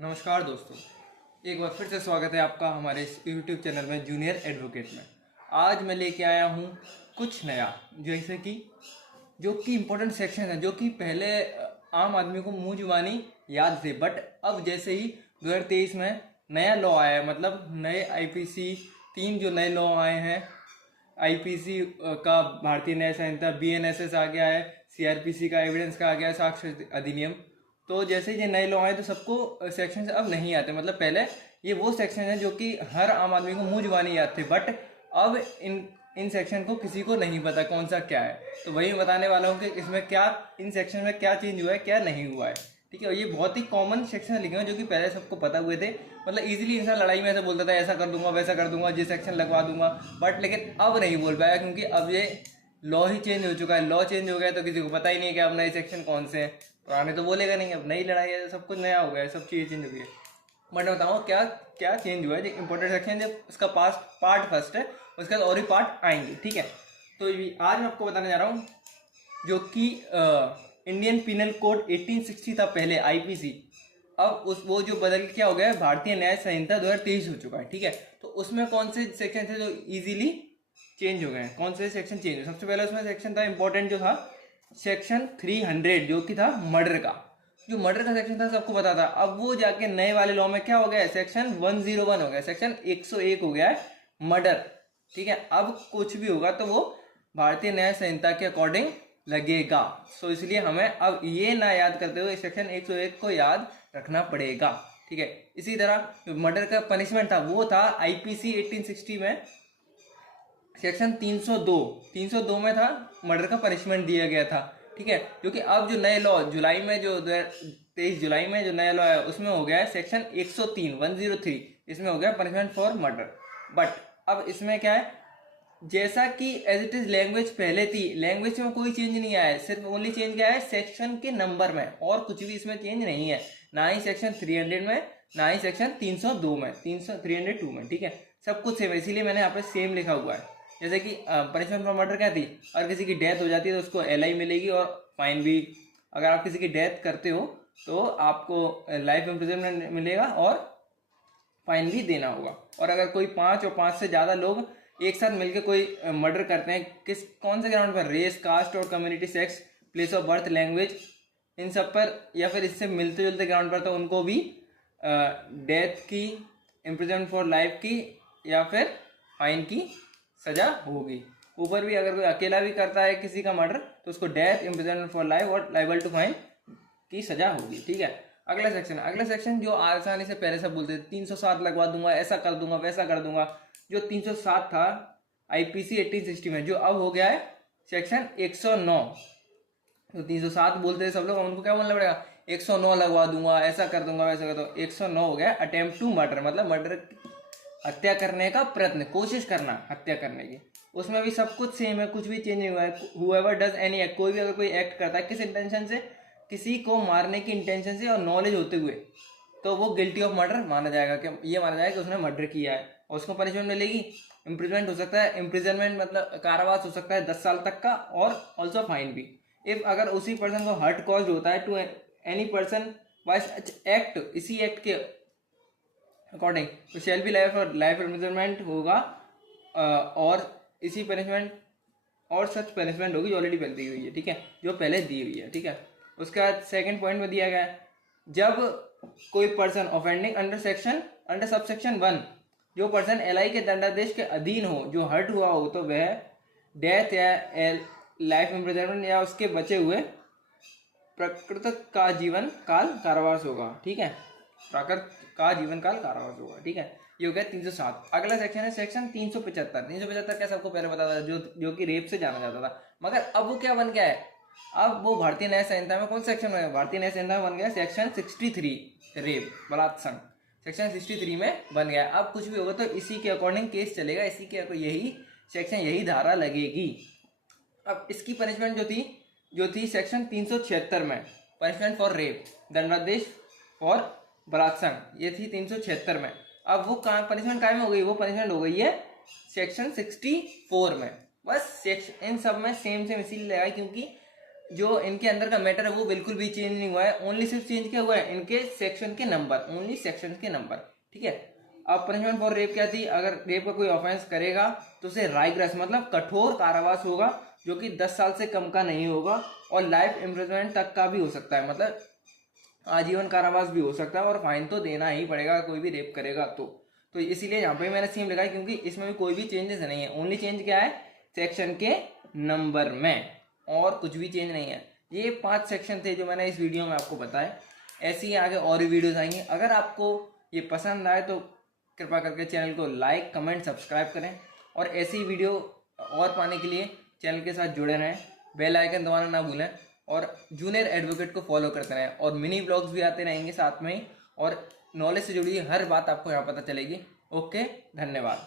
नमस्कार दोस्तों, एक बार फिर से स्वागत है आपका हमारे इस यूट्यूब चैनल में जूनियर एडवोकेट में। आज मैं लेके आया हूँ कुछ नया, जैसे कि जो कि इम्पोर्टेंट सेक्शन है, जो कि पहले आम आदमी को मुंह जुबानी याद थे, बट अब जैसे ही 2023 में नया लॉ आया है, मतलब नए आईपीसी 3 जो नए लॉ आए हैं, आईपीसी का भारतीय न्याय संहिता, बीएनएसएस आ गया है, सीआरपीसी का एविडेंस का आ गया है, साक्ष्य अधिनियम। तो जैसे ही ये नए लॉ आए तो सबको सेक्शन अब नहीं आते, मतलब पहले ये वो सेक्शन है जो कि हर आम आदमी को मुंह जुबानी याद थे, बट अब इन सेक्शन को किसी को नहीं पता कौन सा क्या है। तो वही बताने वाला हूँ कि इसमें क्या, इन सेक्शन में क्या चेंज हुआ है, क्या नहीं हुआ है। ठीक है, और ये बहुत ही कॉमन सेक्शन लिखे हैं जो कि पहले सबको पता हुए थे, मतलब इजीली इंसान लड़ाई में ऐसा बोलता था, ऐसा कर दूंगा, वैसा कर दूंगा, ये सेक्शन लगवा दूंगा, बट लेकिन अब नहीं बोल पाया क्योंकि अब ये लॉ ही चेंज हो चुका है। लॉ चेंज हो गया तो किसी को पता ही नहीं कि अब नए सेक्शन कौन से हैं। पुराने तो बोलेगा नहीं, अब नई लड़ाई है, सब कुछ नया हो गया है, सब चीज़ें चेंज हो गई है। बट मैं बताऊँ क्या क्या चेंज हुआ है। जो इंपॉर्टेंट सेक्शन, जब उसका पार्ट फर्स्ट है, उसके बाद और भी पार्ट आएंगे। ठीक है, तो आज मैं आपको बताने जा रहा हूँ जो कि इंडियन पिनल कोड 1860 था पहले, आईपीसी, अब वो जो बदल के क्या हो गया है, भारतीय न्याय संहिता 2023 हो चुका है। ठीक है, तो उसमें कौन से सेक्शन थे जो इजीली चेंज हो गए हैं, कौन से सेक्शन चेंज हुए? सबसे पहले उसमें सेक्शन था इंपॉर्टेंट, जो था सेक्शन 300, जो कि था मर्डर का। जो मर्डर का सेक्शन था सबको पता था, अब वो जाके नए वाले लॉ में क्या हो गया है, सेक्शन 101 हो गया, सेक्शन 101 हो गया है मर्डर। ठीक है, अब कुछ भी होगा तो वो भारतीय न्याय संहिता के अकॉर्डिंग लगेगा। सो इसलिए हमें अब ये ना याद करते हुए सेक्शन 101 को याद रखना पड़ेगा। ठीक है, इसी तरह जो मर्डर का पनिशमेंट था वो था आईपीसी 1860 में सेक्शन 302 में था, मर्डर का पनिशमेंट दिया गया था। ठीक है, क्योंकि अब जो नए लॉ जुलाई में, जो 23 जुलाई में जो नया लॉ है, उसमें हो गया है सेक्शन 103 इसमें हो गया पनिशमेंट फॉर मर्डर। बट अब इसमें क्या है, जैसा कि एज इट इज लैंग्वेज पहले थी, लैंग्वेज में कोई चेंज नहीं आया है, सिर्फ ओनली चेंज क्या है, सेक्शन के नंबर में, और कुछ भी इसमें चेंज नहीं है, ना ही सेक्शन 300 में, ना ही सेक्शन 302 में, 302 में। ठीक है, सब कुछ सेम है, इसीलिए मैंने यहाँ पे सेम लिखा हुआ है। जैसे कि पनिशमेंट फॉर मर्डर क्या थी, अगर किसी की डेथ हो जाती है तो उसको एलआई मिलेगी और फाइन भी। अगर आप किसी की डेथ करते हो तो आपको लाइफ इम्प्रिजनमेंट मिलेगा और फाइन भी देना होगा। और अगर कोई 5 और 5 से ज़्यादा लोग एक साथ मिलकर कोई मर्डर करते हैं, कौन से ग्राउंड पर, रेस, कास्ट और community, sex, place of birth, language, इन सब पर, या फिर इससे मिलते जुलते ग्राउंड पर, तो उनको भी डेथ की, इम्प्रिजनमेंट फॉर लाइफ की, या फिर फाइन की सजा होगी। ऊपर भी अगर कोई अकेला भी करता है किसी का मर्डर तो उसको डेथ, इम्प्रिजनमेंट फॉर लाइफ और लाइबल टू फाइन की सजा होगी। ठीक है, अगला सेक्शन जो आसानी से पहले से बोलते थे, 307 लगवा दूंगा, ऐसा कर दूंगा, वैसा कर दूंगा। जो 307 था आईपीसी 1860 में, जो अब हो गया है सेक्शन 109। तो 307 बोलते थे सब लोग, उनको क्या बोलना पड़ेगा, 109 लगवा दूंगा, ऐसा कर दूंगा, वैसा कर दूंगा। 109 हो गया अटेम्प्ट टू मर्डर, मतलब मर्डर, हत्या करने का प्रयत्न, कोशिश करना हत्या करने की। उसमें भी सब कुछ सेम है, कुछ भी चेंज नहीं हुआ है। हुएवर डज एनी एक्ट, कोई भी अगर कोई एक्ट करता है किस इंटेंशन से, किसी को मारने की इंटेंशन से और नॉलेज होते हुए, तो वो गिल्टी ऑफ मर्डर माना जाएगा, कि ये माना जाएगा कि उसने मर्डर किया है, और उसको पनिशमेंट मिलेगी, इम्प्रिजमेंट हो सकता है, इम्प्रिजनमेंट मतलब कारावास हो सकता है 10 साल तक का, और ऑल्सो फाइन भी। इफ अगर उसी पर्सन को हर्ट कॉज होता है to any person by act, इसी एक्ट के अकॉर्डिंग, तो शेल बी लाइफ और लाइफ इम्प्रिजनमेंट होगा, और इसी पनिशमेंट और सच पनिशमेंट होगी जो ऑलरेडी पहले दी हुई है। ठीक है, जो पहले दी हुई है। ठीक है, उसके बाद सेकंड पॉइंट में दिया गया है, जब कोई पर्सन ऑफेंडिंग अंडर सबसेक्शन 1, जो पर्सन एलआई के दंडादेश के अधीन हो, जो हर्ट हुआ हो, तो वह डेथ या लाइफ इम्प्रिजनमेंट या उसके बचे हुए प्रकृत का जीवन काल कारावास होगा। ठीक है, प्राकृत का जीवन काल कारावास होगा। ठीक है, ये हो गया 307। अगला सेक्शन है सेक्शन 375। 375 क्या सबको पहले पता था, जो कि रेप से जाना जाता था, मगर अब वो क्या बन गया है, अब वो भारतीय न्याय संहिता में कौन सेक्शन में, भारतीय न्याय संहिता में बन गया सेक्शन 63, रेप, बलात्संग, सेक्शन 63 में बन गया। अब कुछ भी होगा तो इसी के अकॉर्डिंग केस चलेगा, इसी के यही सेक्शन, यही धारा लगेगी। अब इसकी पनिशमेंट जो थी सेक्शन 376 में, पनिशमेंट फॉर रेप, दंडादेश फॉर बलात्संग, ये थी 376 में। अब वो पनिशमेंट काय में हो गई, वो पनिशमेंट हो गई है सेक्शन 64 में। बस इन सब में सेम इसीलिए लगाई क्योंकि जो इनके अंदर का मैटर है वो बिल्कुल भी चेंज नहीं हुआ है। ओनली सिर्फ चेंज क्या हुआ है, इनके सेक्शन के नंबर, ओनली सेक्शन के नंबर, ठीक है। अब पनिशमेंट फॉर रेप क्या थी, अगर रेप का कोई ऑफेंस करेगा तो उसे राइग्रेस मतलब कठोर कारावास होगा, जो कि 10 साल से कम का नहीं होगा, और लाइफ इम्प्रिजनमेंट तक का भी हो सकता है, मतलब आजीवन कारावास भी हो सकता है, और फाइन तो देना ही पड़ेगा कोई भी रेप करेगा तो इसीलिए यहाँ पे मैंने सेम लिखा है, क्योंकि इसमें भी कोई भी चेंजेस नहीं है। ओनली चेंज क्या है, सेक्शन के नंबर में, और कुछ भी चेंज नहीं है। ये 5 सेक्शन थे जो मैंने इस वीडियो में आपको बताए। ऐसे ही आगे और भी वीडियोस आएंगे। अगर आपको ये पसंद आए तो कृपया करके चैनल को लाइक, कमेंट, सब्सक्राइब करें, और ऐसी वीडियो और पाने के लिए चैनल के साथ जुड़े रहें, बेल आइकन दबाना ना भूलें, और जूनियर एडवोकेट को फॉलो करते रहें। और मिनी ब्लॉग्स भी आते रहेंगे साथ में ही, और नॉलेज से जुड़ी हर बात आपको यहाँ पता चलेगी। ओके, धन्यवाद।